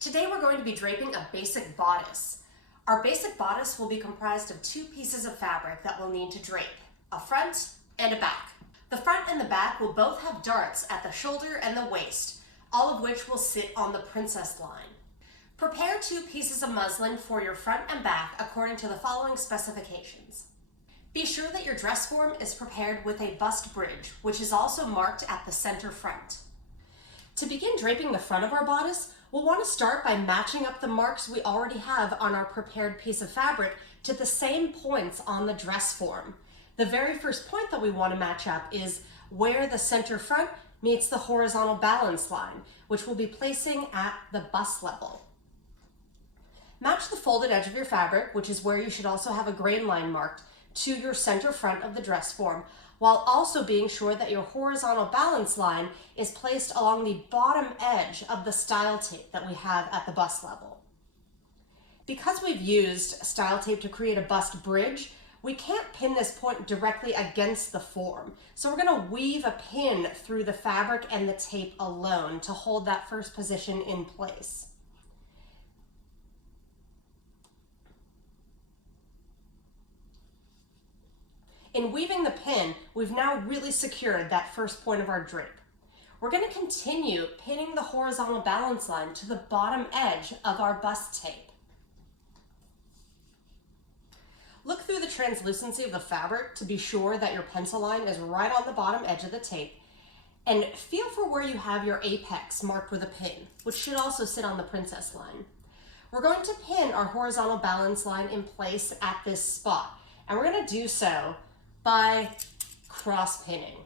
Today we're going to be draping a basic bodice. Our basic bodice will be comprised of two pieces of fabric that we'll need to drape, a front and a back. The front and the back will both have darts at the shoulder and the waist, all of which will sit on the princess line. Prepare two pieces of muslin for your front and back according to the following specifications. Be sure that your dress form is prepared with a bust bridge, which is also marked at the center front. To begin draping the front of our bodice, we'll want to start by matching up the marks we already have on our prepared piece of fabric to the same points on the dress form. The very first point that we want to match up is where the center front meets the horizontal balance line, which we'll be placing at the bust level. Match the folded edge of your fabric, which is where you should also have a grain line marked, to your center front of the dress form, while also being sure that your horizontal balance line is placed along the bottom edge of the style tape that we have at the bust level. Because we've used style tape to create a bust bridge, we can't pin this point directly against the form. So we're going to weave a pin through the fabric and the tape alone to hold that first position in place. In weaving the pin, we've now really secured that first point of our drape. We're going to continue pinning the horizontal balance line to the bottom edge of our bust tape. Look through the translucency of the fabric to be sure that your pencil line is right on the bottom edge of the tape, and feel for where you have your apex marked with a pin, which should also sit on the princess line. We're going to pin our horizontal balance line in place at this spot, and we're going to do so by cross pinning.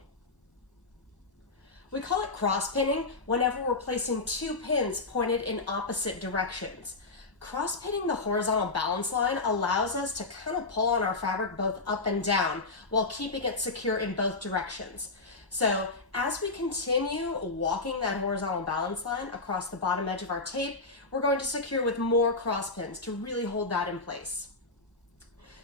We call it cross pinning whenever we're placing two pins pointed in opposite directions. Cross pinning the horizontal balance line allows us to kind of pull on our fabric both up and down while keeping it secure in both directions. So as we continue walking that horizontal balance line across the bottom edge of our tape, we're going to secure with more cross pins to really hold that in place.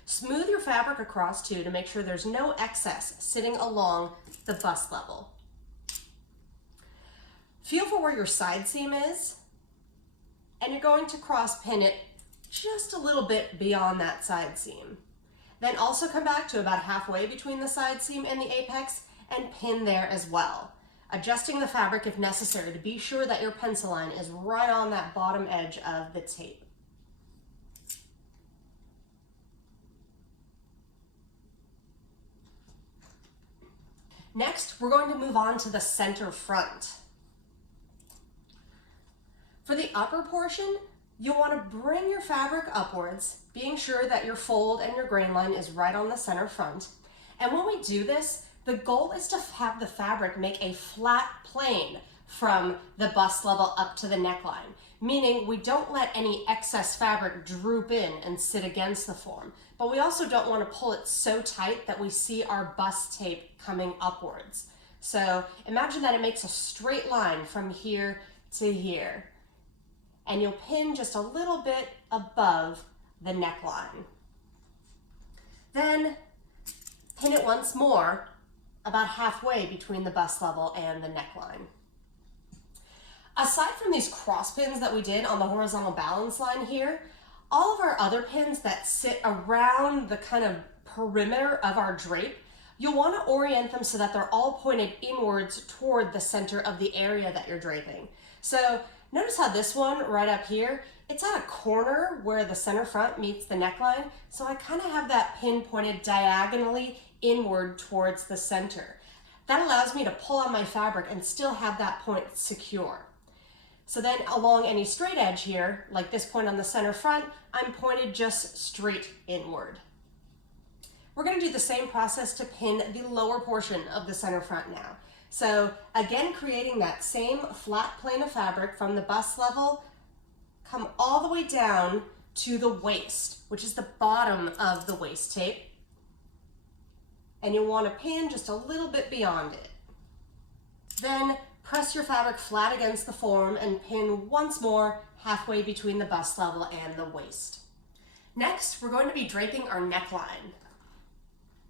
Smooth your fabric across too to make sure there's no excess sitting along the bust level. Feel for where your side seam is, and you're going to cross pin it just a little bit beyond that side seam. Then also come back to about halfway between the side seam and the apex and pin there as well, adjusting the fabric if necessary to be sure that your pencil line is right on that bottom edge of the tape. Next, we're going to move on to the center front. For the upper portion, you'll want to bring your fabric upwards, being sure that your fold and your grain line is right on the center front. And when we do this, the goal is to have the fabric make a flat plane from the bust level up to the neckline, meaning we don't let any excess fabric droop in and sit against the form, but we also don't want to pull it so tight that we see our bust tape coming upwards. So imagine that it makes a straight line from here to here, and you'll pin just a little bit above the neckline. Then pin it once more about halfway between the bust level and the neckline. Aside from these cross pins that we did on the horizontal balance line here, all of our other pins that sit around the kind of perimeter of our drape, you'll want to orient them so that they're all pointed inwards toward the center of the area that you're draping. So notice how this one right up here, it's at a corner where the center front meets the neckline, so I kind of have that pin pointed diagonally inward towards the center. That allows me to pull on my fabric and still have that point secure. So then along any straight edge here, like this point on the center front, I'm pointed just straight inward. We're going to do the same process to pin the lower portion of the center front now. So again, creating that same flat plane of fabric from the bust level, come all the way down to the waist, which is the bottom of the waist tape. And you'll want to pin just a little bit beyond it. Then press your fabric flat against the form and pin once more halfway between the bust level and the waist. Next, we're going to be draping our neckline.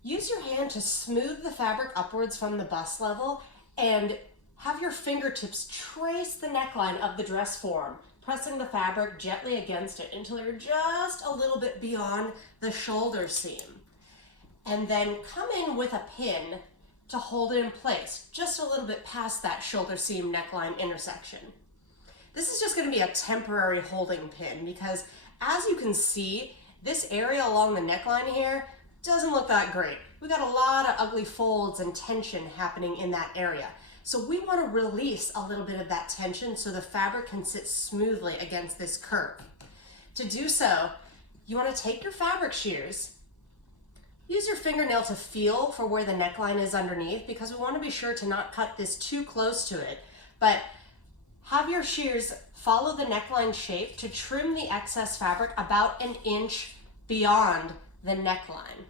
Use your hand to smooth the fabric upwards from the bust level and have your fingertips trace the neckline of the dress form pressing the fabric gently against it until you're just a little bit beyond the shoulder seam. And then come in with a pin to hold it in place, just a little bit past that shoulder seam neckline intersection. This is just going to be a temporary holding pin because, as you can see, this area along the neckline here doesn't look that great. We got a lot of ugly folds and tension happening in that area. So we want to release a little bit of that tension so the fabric can sit smoothly against this curve. To do so, you want to take your fabric shears, use your fingernail to feel for where the neckline is underneath because we want to be sure to not cut this too close to it, but have your shears follow the neckline shape to trim the excess fabric about an inch beyond the neckline.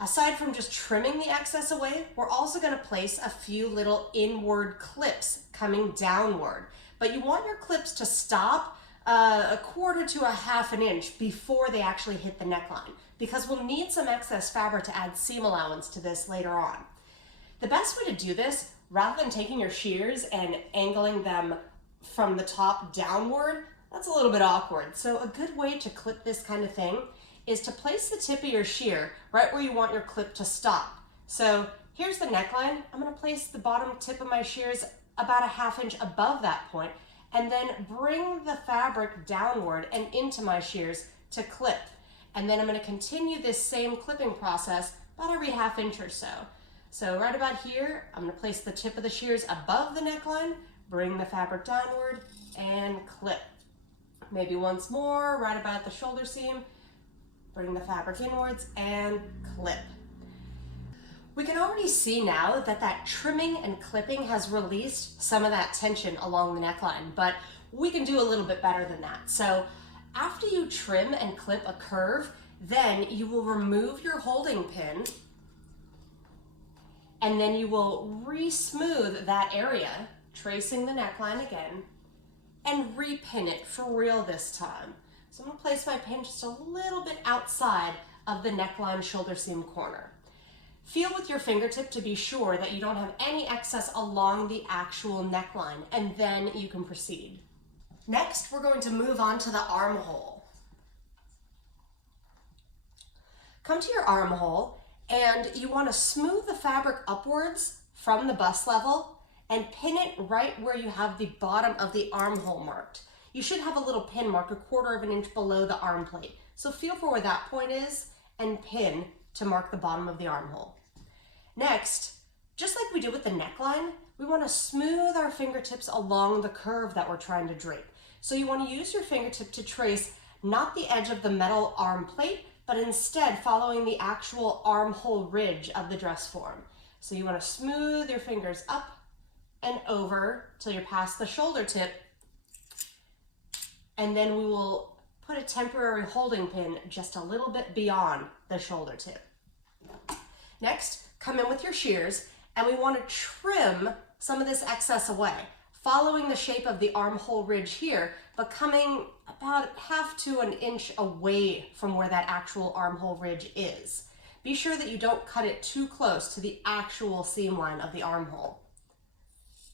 Aside from just trimming the excess away, we're also going to place a few little inward clips coming downward. But you want your clips to stop a quarter to a half an inch before they actually hit the neckline, because we'll need some excess fabric to add seam allowance to this later on. The best way to do this, rather than taking your shears and angling them from the top downward, that's a little bit awkward. So a good way to clip this kind of thing is to place the tip of your shear right where you want your clip to stop. So here's the neckline. I'm going to place the bottom tip of my shears about a half inch above that point, and then bring the fabric downward and into my shears to clip. And then I'm going to continue this same clipping process about every half inch or so. So right about here, I'm going to place the tip of the shears above the neckline, bring the fabric downward, and clip. Maybe once more, right about the shoulder seam, bring the fabric inwards and clip. We can already see now that that trimming and clipping has released some of that tension along the neckline, but we can do a little bit better than that. So after you trim and clip a curve, then you will remove your holding pin, and then you will re-smooth that area, tracing the neckline again, and re-pin it for real this time. So I'm going to place my pin just a little bit outside of the neckline shoulder seam corner. Feel with your fingertip to be sure that you don't have any excess along the actual neckline, and then you can proceed. Next, we're going to move on to the armhole. Come to your armhole, and you want to smooth the fabric upwards from the bust level and pin it right where you have the bottom of the armhole marked. You should have a little pin marked a quarter of an inch below the arm plate. So feel for where that point is and pin to mark the bottom of the armhole. Next, just like we did with the neckline, we want to smooth our fingertips along the curve that we're trying to drape. So you want to use your fingertip to trace not the edge of the metal arm plate, but instead following the actual armhole ridge of the dress form. So you want to smooth your fingers up and over till you're past the shoulder tip, and then we will put a temporary holding pin just a little bit beyond the shoulder tip. Next, come in with your shears, and we want to trim some of this excess away, following the shape of the armhole ridge here, but coming about half to an inch away from where that actual armhole ridge is. Be sure that you don't cut it too close to the actual seam line of the armhole.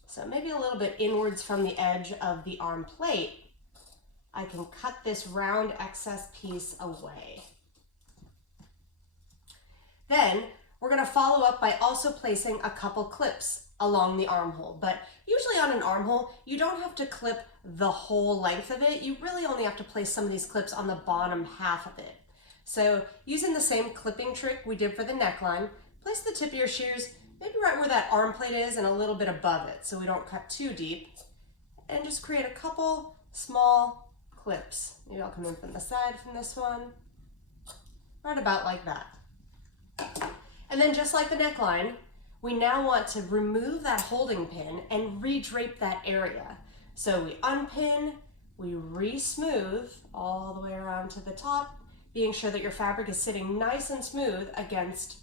So maybe a little bit inwards from the edge of the arm plate, I can cut this round excess piece away. Then we're going to follow up by also placing a couple clips along the armhole. But usually on an armhole, you don't have to clip the whole length of it. You really only have to place some of these clips on the bottom half of it. So using the same clipping trick we did for the neckline, place the tip of your shears maybe right where that arm plate is and a little bit above it so we don't cut too deep. And just create a couple small clips. Maybe I'll come in from the side from this one, right about like that. And then just like the neckline, we now want to remove that holding pin and re-drape that area. So we unpin, we re-smooth all the way around to the top, being sure that your fabric is sitting nice and smooth against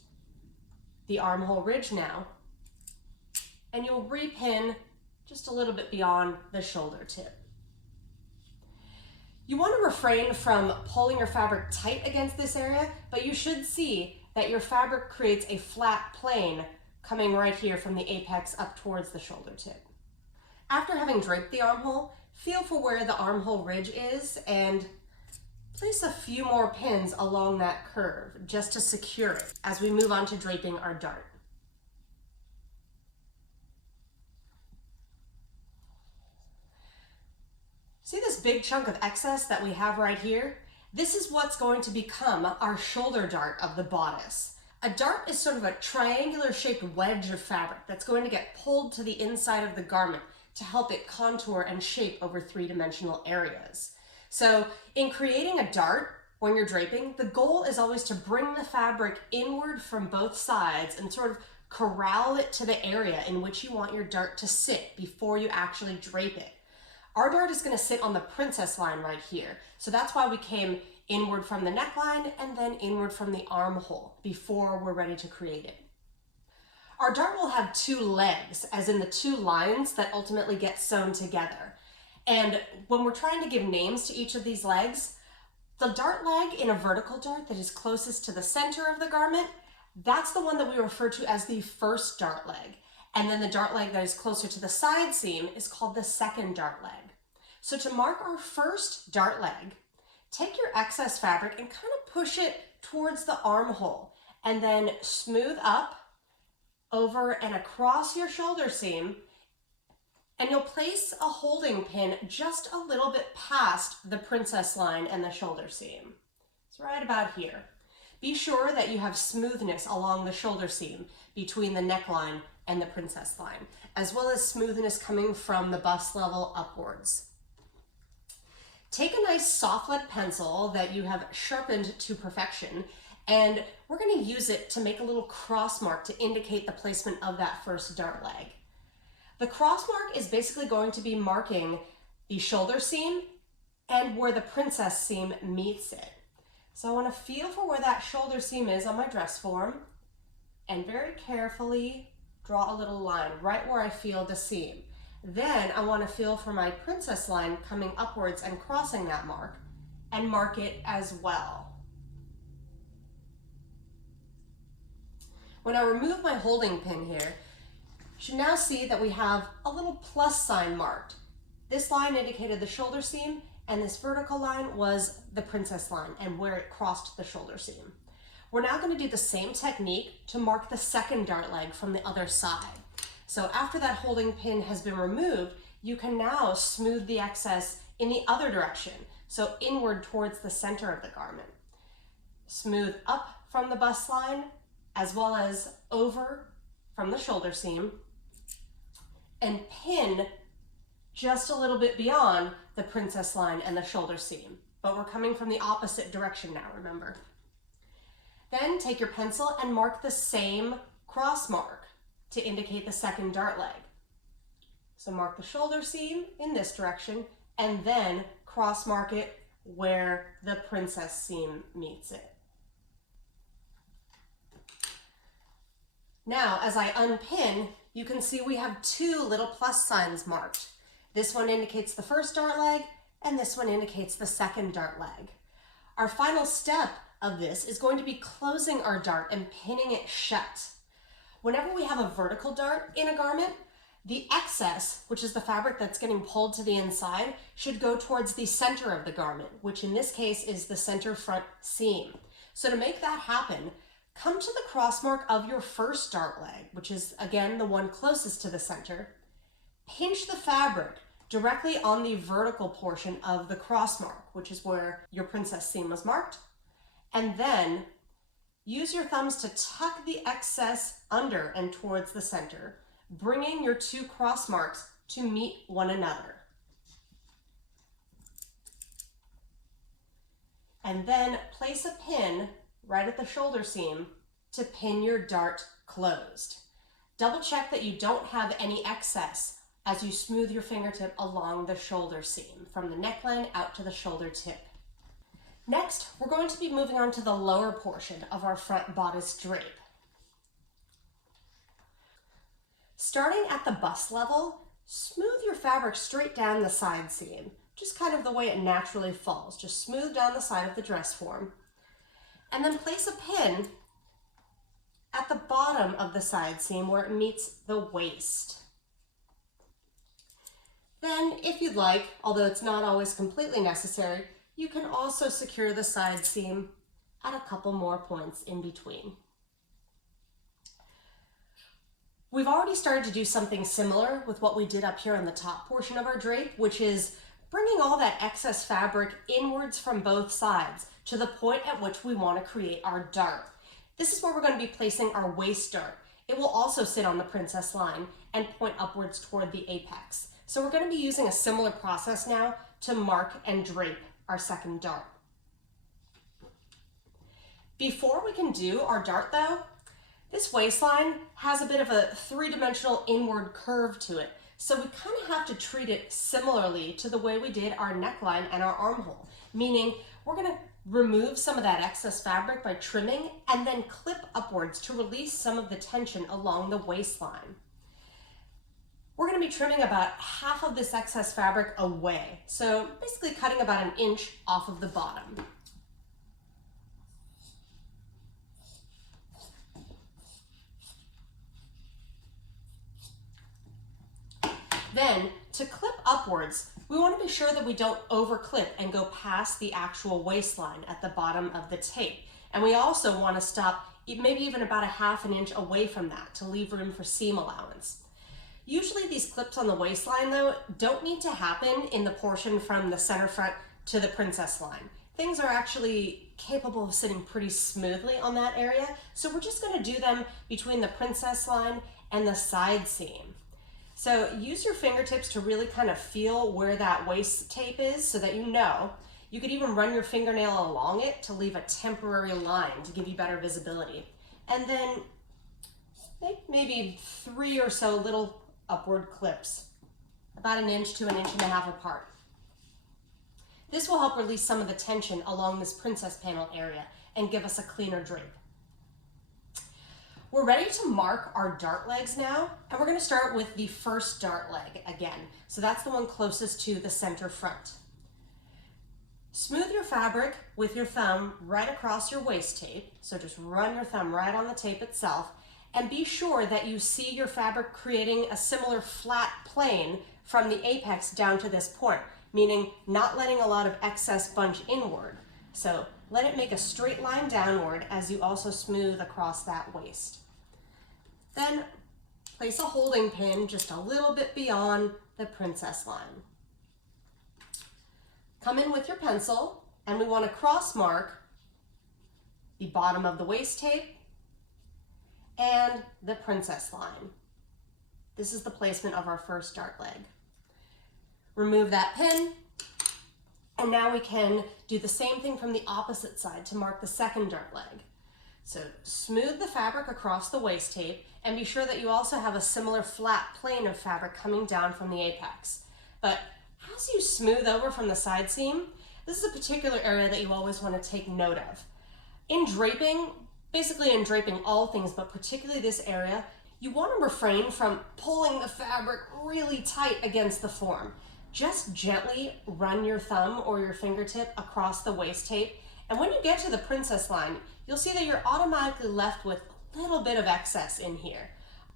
the armhole ridge now. And you'll re-pin just a little bit beyond the shoulder tip. You want to refrain from pulling your fabric tight against this area, but you should see that your fabric creates a flat plane coming right here from the apex up towards the shoulder tip. After having draped the armhole, feel for where the armhole ridge is and place a few more pins along that curve just to secure it as we move on to draping our dart. See this big chunk of excess that we have right here? This is what's going to become our shoulder dart of the bodice. A dart is sort of a triangular shaped wedge of fabric that's going to get pulled to the inside of the garment to help it contour and shape over three-dimensional areas. So in creating a dart, when you're draping, the goal is always to bring the fabric inward from both sides and sort of corral it to the area in which you want your dart to sit before you actually drape it. Our dart is going to sit on the princess line right here. So that's why we came inward from the neckline and then inward from the armhole before we're ready to create it. Our dart will have two legs, as in the two lines that ultimately get sewn together. And when we're trying to give names to each of these legs, the dart leg in a vertical dart that is closest to the center of the garment, that's the one that we refer to as the first dart leg. And then the dart leg that is closer to the side seam is called the second dart leg. So to mark our first dart leg, take your excess fabric and kind of push it towards the armhole and then smooth up over and across your shoulder seam, and you'll place a holding pin just a little bit past the princess line and the shoulder seam. It's right about here. Be sure that you have smoothness along the shoulder seam between the neckline and the princess line, as well as smoothness coming from the bust level upwards. Take a nice soft lead pencil that you have sharpened to perfection, and we're going to use it to make a little cross mark to indicate the placement of that first dart leg. The cross mark is basically going to be marking the shoulder seam and where the princess seam meets it. So I want to feel for where that shoulder seam is on my dress form and very carefully draw a little line right where I feel the seam. Then I want to feel for my princess line coming upwards and crossing that mark and mark it as well. When I remove my holding pin here, you should now see that we have a little plus sign marked. This line indicated the shoulder seam, and this vertical line was the princess line and where it crossed the shoulder seam. We're now going to do the same technique to mark the second dart leg from the other side. So after that holding pin has been removed, you can now smooth the excess in the other direction, so inward towards the center of the garment. Smooth up from the bust line, as well as over from the shoulder seam, and pin just a little bit beyond the princess line and the shoulder seam. But we're coming from the opposite direction now, remember. Then take your pencil and mark the same cross mark to indicate the second dart leg. So mark the shoulder seam in this direction and then cross mark it where the princess seam meets it. Now, as I unpin, you can see we have two little plus signs marked. This one indicates the first dart leg and this one indicates the second dart leg. Our final step of this is going to be closing our dart and pinning it shut. Whenever we have a vertical dart in a garment, the excess, which is the fabric that's getting pulled to the inside, should go towards the center of the garment, which in this case is the center front seam. So to make that happen, come to the cross mark of your first dart leg, which is again the one closest to the center. Pinch the fabric directly on the vertical portion of the cross mark, which is where your princess seam was marked, and then use your thumbs to tuck the excess under and towards the center, bringing your two cross marks to meet one another. And then place a pin right at the shoulder seam to pin your dart closed. Double check that you don't have any excess as you smooth your fingertip along the shoulder seam from the neckline out to the shoulder tip. Next, we're going to be moving on to the lower portion of our front bodice drape. Starting at the bust level, smooth your fabric straight down the side seam, just kind of the way it naturally falls. Just smooth down the side of the dress form. And then place a pin at the bottom of the side seam where it meets the waist. Then, if you'd like, although it's not always completely necessary, you can also secure the side seam at a couple more points in between. We've already started to do something similar with what we did up here on the top portion of our drape, which is bringing all that excess fabric inwards from both sides to the point at which we want to create our dart. This is where we're going to be placing our waist dart. It will also sit on the princess line and point upwards toward the apex. So we're going to be using a similar process now to mark and drape our second dart. Before we can do our dart though, this waistline has a bit of a three-dimensional inward curve to it. So we kind of have to treat it similarly to the way we did our neckline and our armhole, meaning we're going to remove some of that excess fabric by trimming and then clip upwards to release some of the tension along the waistline. We're going to be trimming about half of this excess fabric away, so basically cutting about an inch off of the bottom. Then, to clip upwards, we want to be sure that we don't over-clip and go past the actual waistline at the bottom of the tape. And we also want to stop maybe even about a half an inch away from that to leave room for seam allowance. Usually these clips on the waistline though don't need to happen in the portion from the center front to the princess line. Things are actually capable of sitting pretty smoothly on that area, so we're just going to do them between the princess line and the side seam. So use your fingertips to really kind of feel where that waist tape is so that you know. You could even run your fingernail along it to leave a temporary line to give you better visibility. And then maybe 3 or so little upward clips, about an inch to an inch and a half apart. This will help release some of the tension along this princess panel area and give us a cleaner drape. We're ready to mark our dart legs now, and we're going to start with the first dart leg again. So that's the one closest to the center front. Smooth your fabric with your thumb right across your waist tape. So just run your thumb right on the tape itself, and be sure that you see your fabric creating a similar flat plane from the apex down to this point, meaning not letting a lot of excess bunch inward. So let it make a straight line downward as you also smooth across that waist. Then place a holding pin just a little bit beyond the princess line. Come in with your pencil, and we want to cross mark the bottom of the waist tape and the princess line. This is the placement of our first dart leg. Remove that pin, and now we can do the same thing from the opposite side to mark the second dart leg. So smooth the fabric across the waist tape and be sure that you also have a similar flat plane of fabric coming down from the apex. But as you smooth over from the side seam, this is a particular area that you always want to take note of. In draping, basically in draping all things, but particularly this area, you want to refrain from pulling the fabric really tight against the form. Just gently run your thumb or your fingertip across the waist tape, and when you get to the princess line, you'll see that you're automatically left with a little bit of excess in here.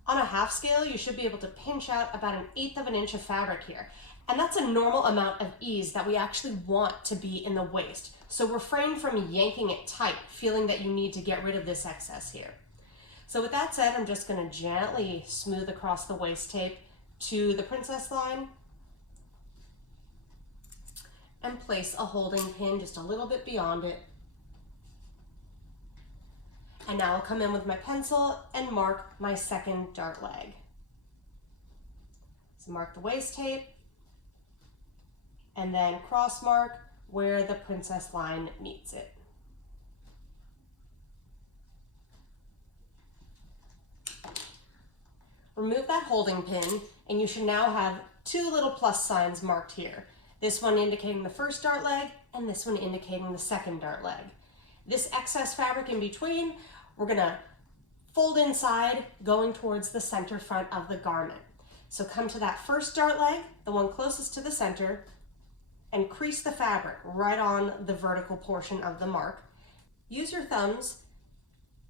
On a half scale, you should be able to pinch out about 1/8 of an inch of fabric here. And that's a normal amount of ease that we actually want to be in the waist. So refrain from yanking it tight, feeling that you need to get rid of this excess here. So with that said, I'm just going to gently smooth across the waist tape to the princess line and place a holding pin just a little bit beyond it. And now I'll come in with my pencil and mark my second dart leg. So mark the waist tape, and then cross mark where the princess line meets it. Remove that holding pin, and you should now have 2 little plus signs marked here. This one indicating the first dart leg, and this one indicating the second dart leg. This excess fabric in between, we're gonna fold inside, going towards the center front of the garment. So come to that first dart leg, the one closest to the center, and crease the fabric right on the vertical portion of the mark. Use your thumbs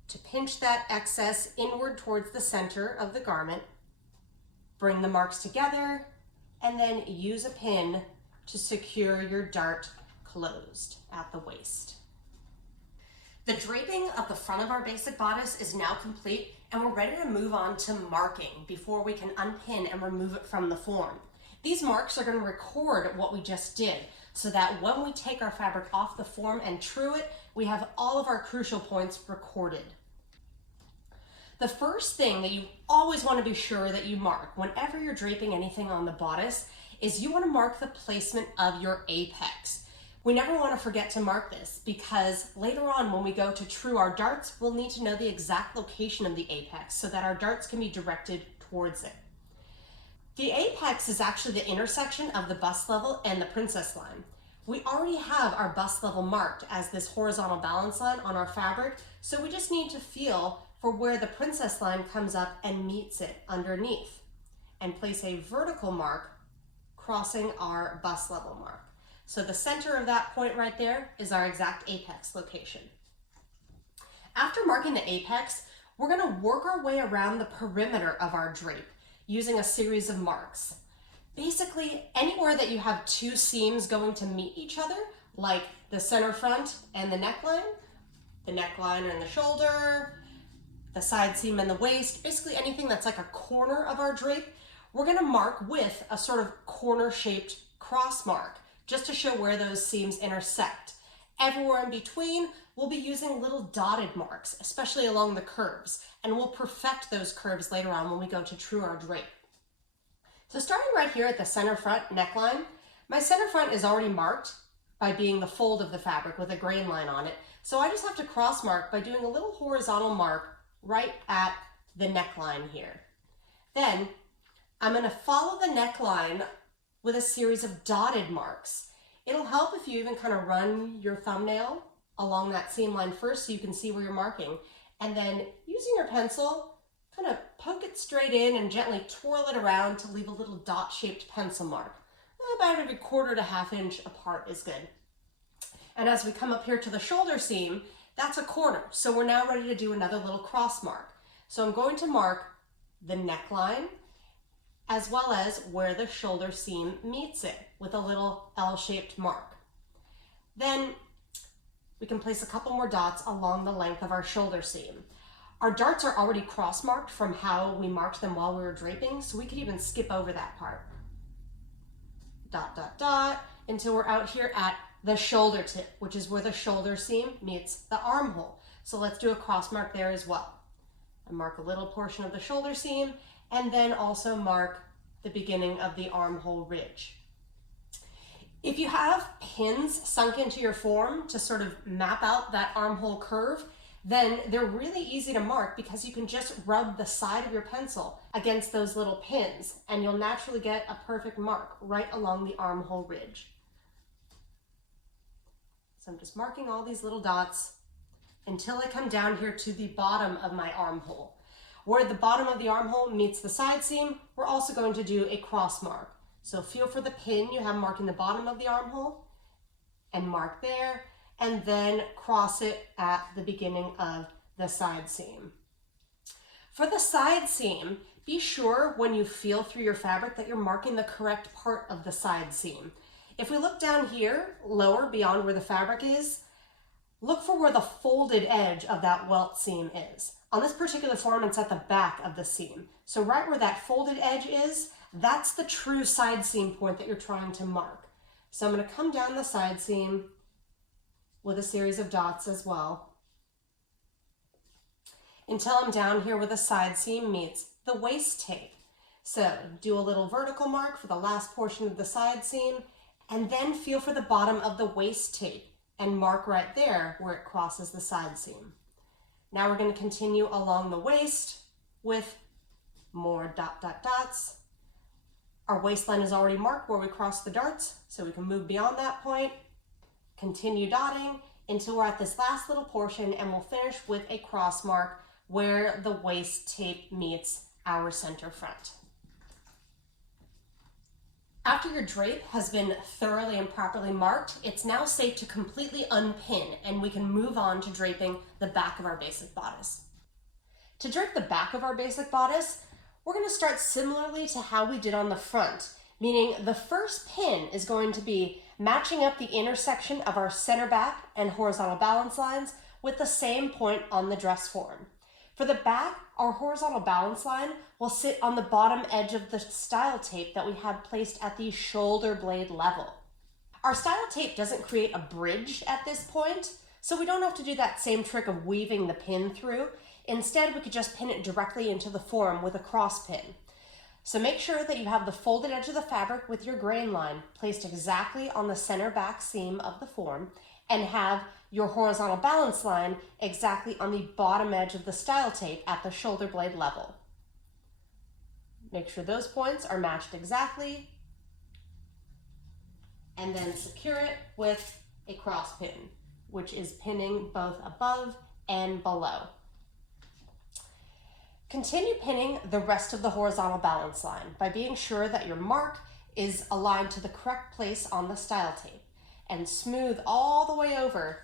to pinch that excess inward towards the center of the garment. Bring the marks together, and then use a pin to secure your dart closed at the waist. The draping of the front of our basic bodice is now complete, and we're ready to move on to marking before we can unpin and remove it from the form. These marks are going to record what we just did so that when we take our fabric off the form and true it, we have all of our crucial points recorded. The first thing that you always want to be sure that you mark whenever you're draping anything on the bodice is you want to mark the placement of your apex. We never want to forget to mark this because later on when we go to true our darts, we'll need to know the exact location of the apex so that our darts can be directed towards it. The apex is actually the intersection of the bust level and the princess line. We already have our bust level marked as this horizontal balance line on our fabric, so we just need to feel for where the princess line comes up and meets it underneath, and place a vertical mark crossing our bust level mark. So the center of that point right there is our exact apex location. After marking the apex, we're going to work our way around the perimeter of our drape using a series of marks. Basically, anywhere that you have two seams going to meet each other, like the center front and the neckline and the shoulder, the side seam and the waist, basically anything that's like a corner of our drape, we're going to mark with a sort of corner-shaped cross mark just to show where those seams intersect. Everywhere in between, we'll be using little dotted marks, especially along the curves, and we'll perfect those curves later on when we go to true our drape. So starting right here at the center front neckline, my center front is already marked by being the fold of the fabric with a grain line on it. So I just have to cross mark by doing a little horizontal mark right at the neckline here. Then I'm going to follow the neckline with a series of dotted marks. It'll help if you even kind of run your thumbnail along that seam line first so you can see where you're marking. And then using your pencil, kind of poke it straight in and gently twirl it around to leave a little dot-shaped pencil mark. About every 1/4 to 1/2 inch apart is good. And as we come up here to the shoulder seam, that's a corner. So we're now ready to do another little cross mark. So I'm going to mark the neckline as well as where the shoulder seam meets it with a little L-shaped mark. Then we can place a couple more dots along the length of our shoulder seam. Our darts are already cross-marked from how we marked them while we were draping, so we could even skip over that part. Dot, dot, dot, until we're out here at the shoulder tip, which is where the shoulder seam meets the armhole. So let's do a cross mark there as well. I mark a little portion of the shoulder seam, and then also mark the beginning of the armhole ridge. If you have pins sunk into your form to sort of map out that armhole curve, then they're really easy to mark because you can just rub the side of your pencil against those little pins and you'll naturally get a perfect mark right along the armhole ridge. So I'm just marking all these little dots until I come down here to the bottom of my armhole. Where the bottom of the armhole meets the side seam, we're also going to do a cross mark. So feel for the pin you have marking the bottom of the armhole and mark there, and then cross it at the beginning of the side seam. For the side seam, be sure when you feel through your fabric that you're marking the correct part of the side seam. If we look down here, lower beyond where the fabric is, look for where the folded edge of that welt seam is. On this particular form, it's at the back of the seam. So right where that folded edge is, that's the true side seam point that you're trying to mark. So I'm going to come down the side seam with a series of dots as well, until I'm down here where the side seam meets the waist tape. So do a little vertical mark for the last portion of the side seam, and then feel for the bottom of the waist tape and mark right there where it crosses the side seam. Now we're going to continue along the waist with more dot, dot, dots. Our waistline is already marked where we cross the darts, so we can move beyond that point. Continue dotting until we're at this last little portion, and we'll finish with a cross mark where the waist tape meets our center front. After your drape has been thoroughly and properly marked, it's now safe to completely unpin, and we can move on to draping the back of our basic bodice. To drape the back of our basic bodice, we're going to start similarly to how we did on the front, meaning the first pin is going to be matching up the intersection of our center back and horizontal balance lines with the same point on the dress form. For the back, our horizontal balance line will sit on the bottom edge of the style tape that we had placed at the shoulder blade level. Our style tape doesn't create a bridge at this point, so we don't have to do that same trick of weaving the pin through. Instead, we could just pin it directly into the form with a cross pin. So make sure that you have the folded edge of the fabric with your grain line placed exactly on the center back seam of the form, and have your horizontal balance line exactly on the bottom edge of the style tape at the shoulder blade level. Make sure those points are matched exactly, and then secure it with a cross pin, which is pinning both above and below. Continue pinning the rest of the horizontal balance line by being sure that your mark is aligned to the correct place on the style tape, and smooth all the way over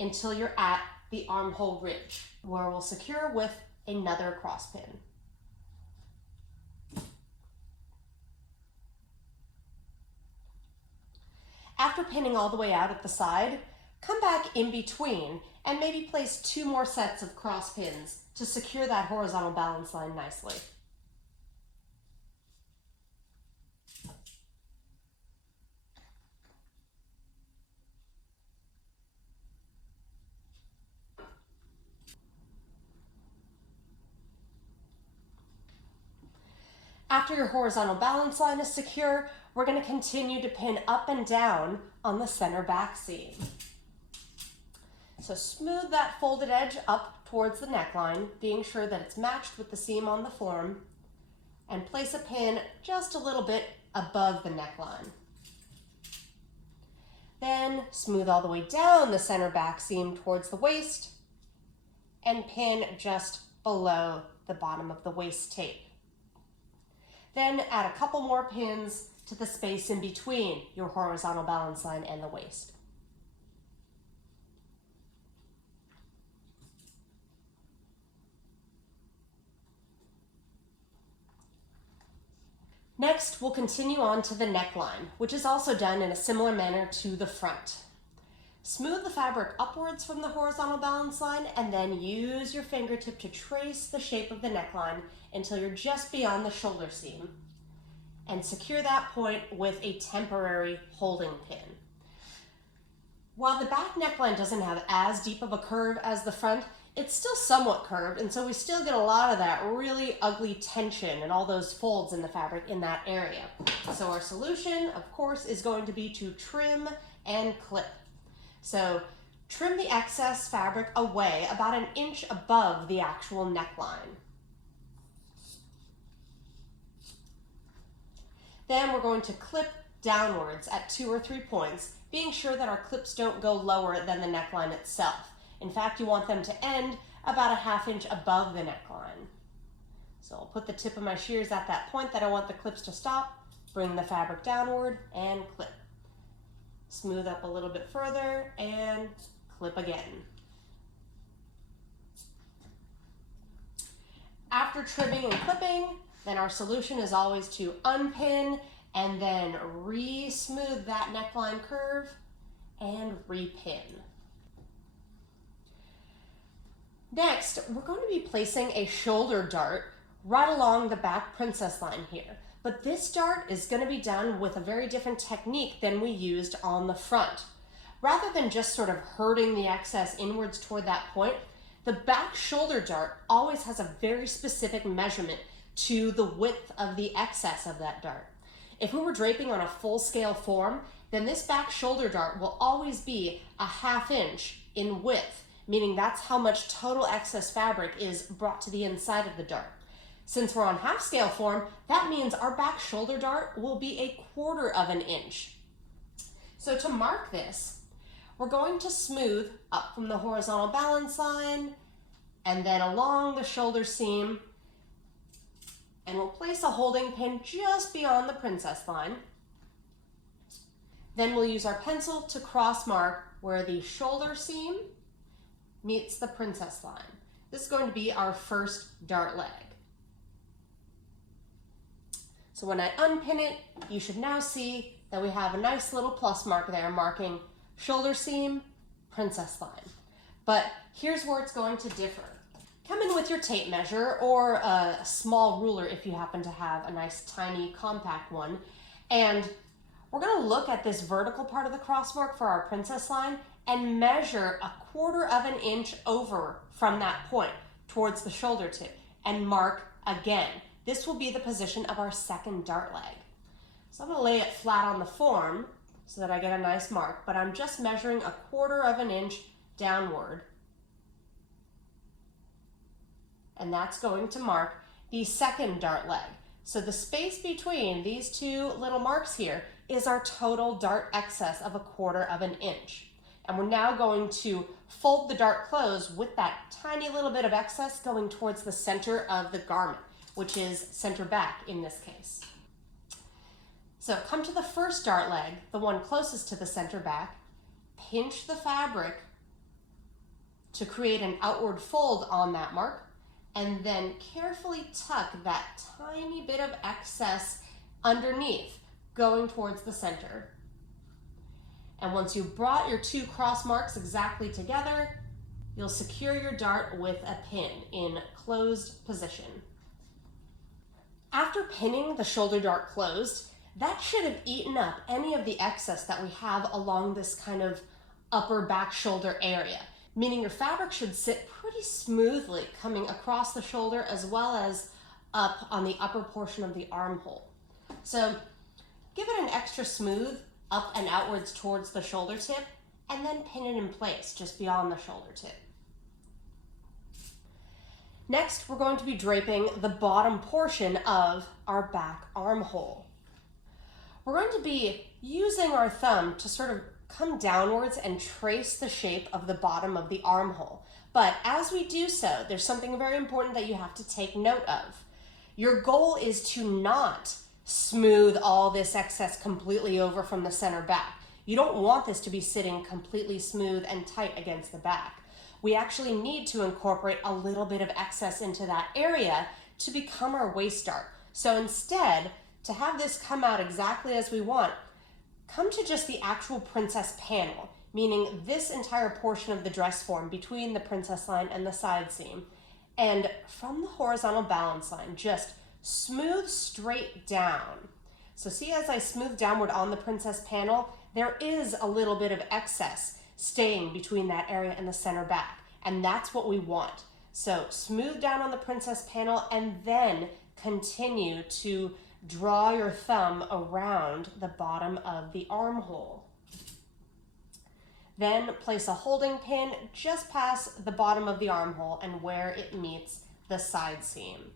until you're at the armhole ridge, where we'll secure with another cross pin. After pinning all the way out at the side, come back in between and maybe place 2 more sets of cross pins to secure that horizontal balance line nicely. After your horizontal balance line is secure, we're going to continue to pin up and down on the center back seam. So smooth that folded edge up towards the neckline, being sure that it's matched with the seam on the form, and place a pin just a little bit above the neckline. Then smooth all the way down the center back seam towards the waist, and pin just below the bottom of the waist tape. Then add a couple more pins to the space in between your horizontal balance line and the waist. Next, we'll continue on to the neckline, which is also done in a similar manner to the front. Smooth the fabric upwards from the horizontal balance line, and then use your fingertip to trace the shape of the neckline until you're just beyond the shoulder seam, and secure that point with a temporary holding pin. While the back neckline doesn't have as deep of a curve as the front, it's still somewhat curved, and so we still get a lot of that really ugly tension and all those folds in the fabric in that area. So our solution, of course, is going to be to trim and clip. So trim the excess fabric away about 1 inch above the actual neckline. Then we're going to clip downwards at 2 or 3 points, being sure that our clips don't go lower than the neckline itself. In fact, you want them to end about 1/2 inch above the neckline. So I'll put the tip of my shears at that point that I want the clips to stop, bring the fabric downward and clip. Smooth up a little bit further and clip again. After trimming and clipping, then our solution is always to unpin and then re-smooth that neckline curve and repin. Next, we're going to be placing a shoulder dart right along the back princess line here. But this dart is going to be done with a very different technique than we used on the front. Rather than just sort of herding the excess inwards toward that point, the back shoulder dart always has a very specific measurement to the width of the excess of that dart. If we were draping on a full-scale form, then this back shoulder dart will always be 1/2 inch in width, meaning that's how much total excess fabric is brought to the inside of the dart. Since we're on half-scale form, that means our back shoulder dart will be 1/4 inch. So to mark this, we're going to smooth up from the horizontal balance line and then along the shoulder seam, and we'll place a holding pin just beyond the princess line. Then we'll use our pencil to cross mark where the shoulder seam meets the princess line. This is going to be our first dart leg. So when I unpin it, you should now see that we have a nice little plus mark there marking shoulder seam, princess line. But here's where it's going to differ. Come in with your tape measure or a small ruler if you happen to have a nice tiny compact one. And we're gonna look at this vertical part of the cross mark for our princess line and measure 1/4 inch over from that point towards the shoulder tip and mark again. This will be the position of our second dart leg. So I'm gonna lay it flat on the form so that I get a nice mark, but I'm just measuring 1/4 inch downward. And that's going to mark the second dart leg. So the space between these two little marks here is our total dart excess of 1/4 inch. And we're now going to fold the dart close with that tiny little bit of excess going towards the center of the garment, which is center back in this case. So come to the first dart leg, the one closest to the center back, pinch the fabric to create an outward fold on that mark, and then carefully tuck that tiny bit of excess underneath, going towards the center. And once you've brought your two cross marks exactly together, you'll secure your dart with a pin in closed position. After pinning the shoulder dart closed, that should have eaten up any of the excess that we have along this kind of upper back shoulder area, meaning your fabric should sit pretty smoothly coming across the shoulder as well as up on the upper portion of the armhole. So give it an extra smooth up and outwards towards the shoulder tip, and then pin it in place just beyond the shoulder tip. Next, we're going to be draping the bottom portion of our back armhole. We're going to be using our thumb to sort of come downwards and trace the shape of the bottom of the armhole. But as we do so, there's something very important that you have to take note of. Your goal is to not smooth all this excess completely over from the center back. You don't want this to be sitting completely smooth and tight against the back. We actually need to incorporate a little bit of excess into that area to become our waist dart. So instead, to have this come out exactly as we want, come to just the actual princess panel, meaning this entire portion of the dress form between the princess line and the side seam. And from the horizontal balance line, just smooth straight down. So see, as I smooth downward on the princess panel, there is a little bit of excess staying between that area and the center back, and that's what we want. So smooth down on the princess panel and then continue to draw your thumb around the bottom of the armhole. Then place a holding pin just past the bottom of the armhole and where it meets the side seam.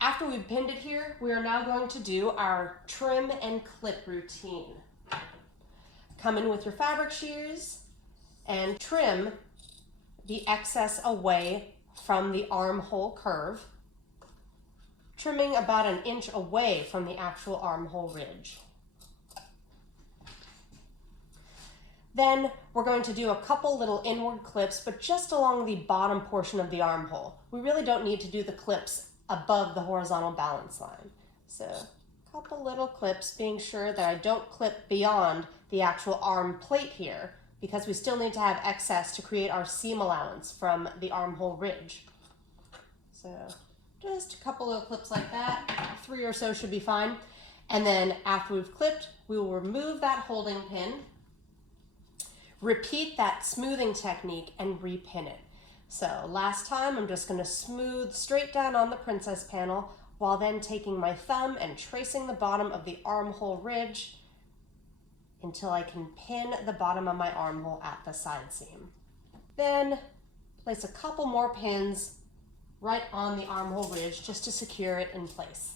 After we've pinned it here, we are now going to do our trim and clip routine. Come in with your fabric shears and trim the excess away from the armhole curve, trimming about 1 inch away from the actual armhole ridge. Then we're going to do a couple little inward clips, but just along the bottom portion of the armhole. We really don't need to do the clips above the horizontal balance line. So a couple little clips, being sure that I don't clip beyond the actual arm plate here, because we still need to have excess to create our seam allowance from the armhole ridge. So just a couple little clips like that, 3 or so should be fine. And then after we've clipped, we will remove that holding pin, repeat that smoothing technique and repin it. So last time, I'm just going to smooth straight down on the princess panel while then taking my thumb and tracing the bottom of the armhole ridge until I can pin the bottom of my armhole at the side seam. Then place a couple more pins right on the armhole ridge just to secure it in place.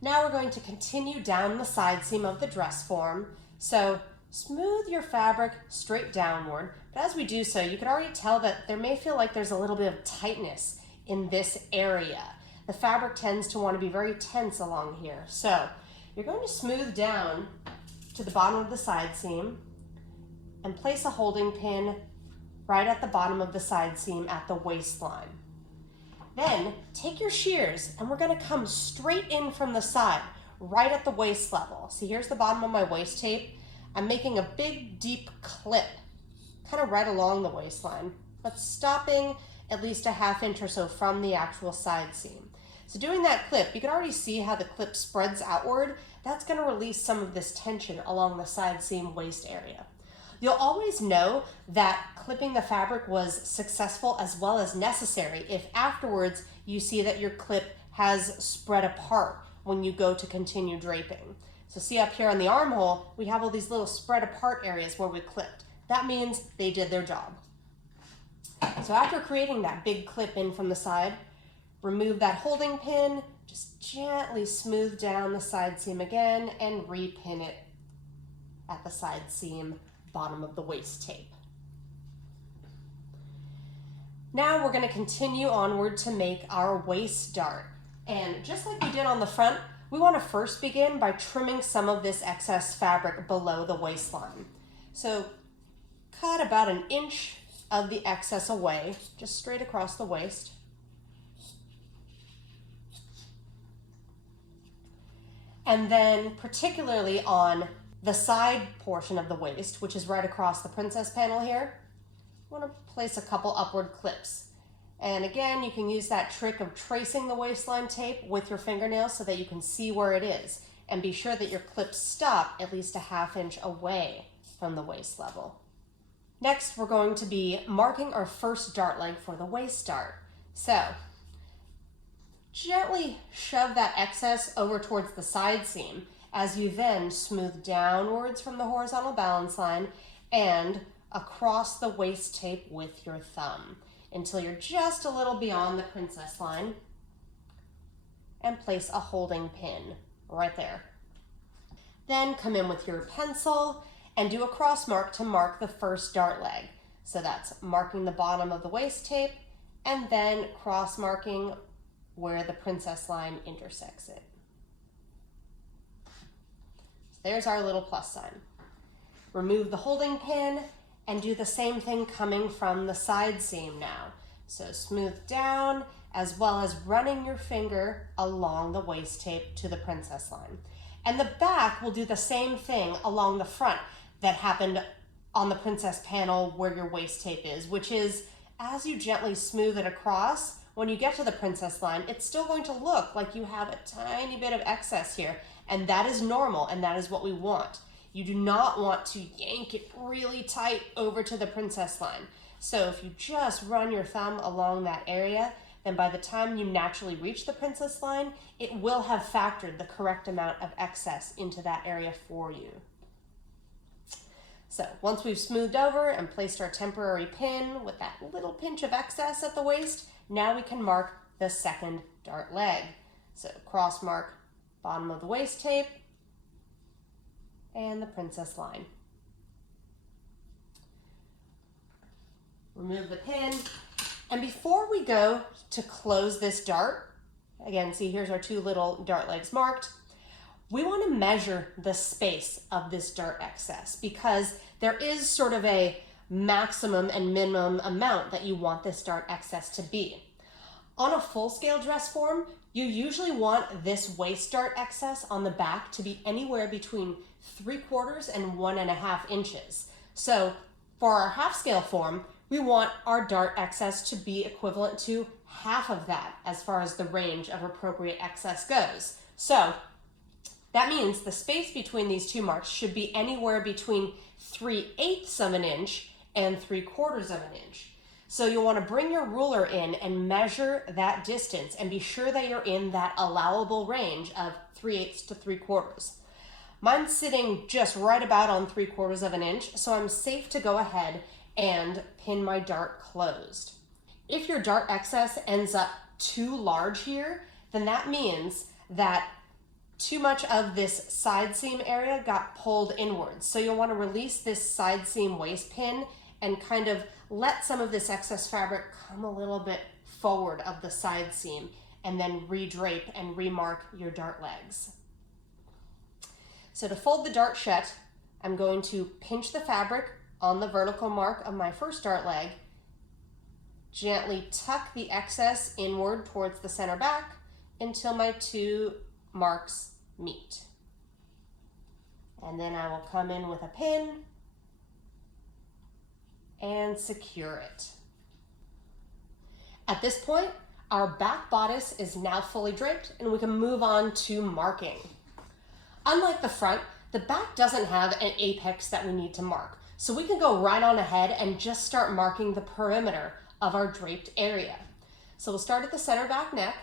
Now we're going to continue down the side seam of the dress form. So smooth your fabric straight downward, but as we do so, you can already tell that there may feel like there's a little bit of tightness in this area. The fabric tends to want to be very tense along here. So you're going to smooth down to the bottom of the side seam and place a holding pin right at the bottom of the side seam at the waistline. Then take your shears and we're gonna come straight in from the side, right at the waist level. See, here's the bottom of my waist tape. I'm making a big, deep clip, kind of right along the waistline, but stopping at least a ½ inch or so from the actual side seam. So doing that clip, you can already see how the clip spreads outward. That's gonna release some of this tension along the side seam waist area. You'll always know that clipping the fabric was successful as well as necessary if afterwards you see that your clip has spread apart when you go to continue draping. So see up here on the armhole, we have all these little spread apart areas where we clipped. That means they did their job. So after creating that big clip in from the side, remove that holding pin, just gently smooth down the side seam again and repin it at the side seam bottom of the waist tape. Now we're going to continue onward to make our waist dart. And just like we did on the front, we want to first begin by trimming some of this excess fabric below the waistline. So cut about 1 inch of the excess away, just straight across the waist. And then particularly on the side portion of the waist, which is right across the princess panel here, I want to place a couple upward clips. And again, you can use that trick of tracing the waistline tape with your fingernails so that you can see where it is. And be sure that your clips stop at least a ½ inch away from the waist level. Next, we're going to be marking our first dart leg for the waist dart. So gently shove that excess over towards the side seam as you then smooth downwards from the horizontal balance line and across the waist tape with your thumb until you're just a little beyond the princess line, and place a holding pin right there. Then come in with your pencil and do a cross mark to mark the first dart leg. So that's marking the bottom of the waist tape and then cross marking where the princess line intersects it. So there's our little plus sign. Remove the holding pin and do the same thing coming from the side seam now. So smooth down as well as running your finger along the waist tape to the princess line. And the back will do the same thing along the front that happened on the princess panel where your waist tape is, which is as you gently smooth it across, when you get to the princess line, it's still going to look like you have a tiny bit of excess here, and that is normal, and that is what we want. You do not want to yank it really tight over to the princess line. So if you just run your thumb along that area, then by the time you naturally reach the princess line, it will have factored the correct amount of excess into that area for you. So once we've smoothed over and placed our temporary pin with that little pinch of excess at the waist, now we can mark the second dart leg. So cross mark bottom of the waist tape and the princess line. Remove the pin. And before we go to close this dart, again, see here's our two little dart legs marked, we want to measure the space of this dart excess because there is sort of a maximum and minimum amount that you want this dart excess to be. On a full scale dress form, you usually want this waist dart excess on the back to be anywhere between 3/4 and 1.5 inches. So for our half scale form, we want our dart excess to be equivalent to half of that as far as the range of appropriate excess goes. So that means the space between these two marks should be anywhere between 3/8 of an inch and 3/4 of an inch. So you'll want to bring your ruler in and measure that distance and be sure that you're in that allowable range of 3/8 to 3/4. Mine's sitting just right about on 3/4 of an inch, so I'm safe to go ahead and pin my dart closed. If your dart excess ends up too large here, then that means that too much of this side seam area got pulled inwards. So you'll want to release this side seam waist pin and kind of let some of this excess fabric come a little bit forward of the side seam and then redrape and remark your dart legs. So to fold the dart shut, I'm going to pinch the fabric on the vertical mark of my first dart leg Gently tuck the excess inward towards the center back until my two marks meet. And then I will come in with a pin and secure it. At this point, our back bodice is now fully draped and we can move on to marking. Unlike the front, the back doesn't have an apex that we need to mark. So we can go right on ahead and just start marking the perimeter of our draped area. So we'll start at the center back neck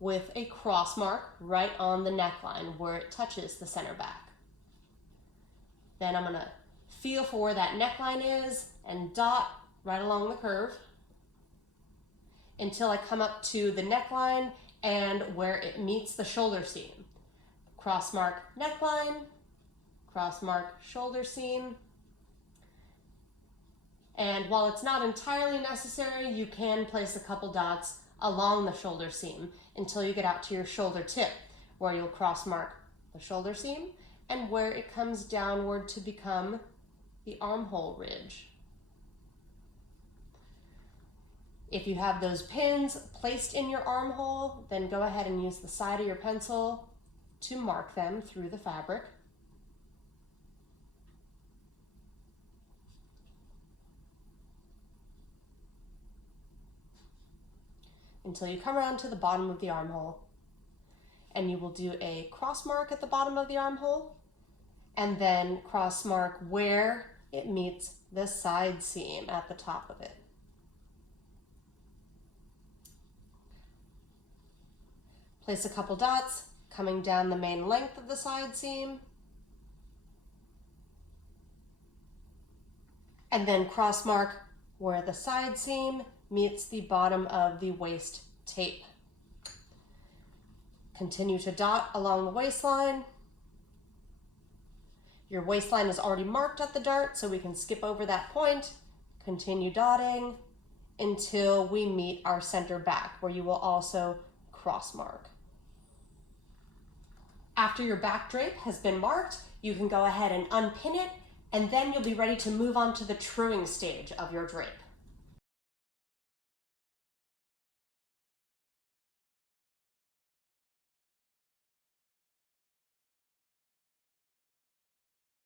with a cross mark right on the neckline where it touches the center back. Then I'm gonna feel for where that neckline is and dot right along the curve until I come up to the neckline and where it meets the shoulder seam. Cross mark neckline, cross mark shoulder seam. And while it's not entirely necessary, you can place a couple dots along the shoulder seam until you get out to your shoulder tip, where you'll cross mark the shoulder seam and where it comes downward to become the armhole ridge. If you have those pins placed in your armhole, then go ahead and use the side of your pencil to mark them through the fabric. Until you come around to the bottom of the armhole, and you will do a cross mark at the bottom of the armhole and then cross mark where it meets the side seam at the top of it. Place a couple dots coming down the main length of the side seam, and then cross mark where the side seam meets the bottom of the waist tape. Continue to dot along the waistline. Your waistline is already marked at the dart, so we can skip over that point. Continue dotting until we meet our center back, where you will also cross mark. After your back drape has been marked, you can go ahead and unpin it, and then you'll be ready to move on to the truing stage of your drape.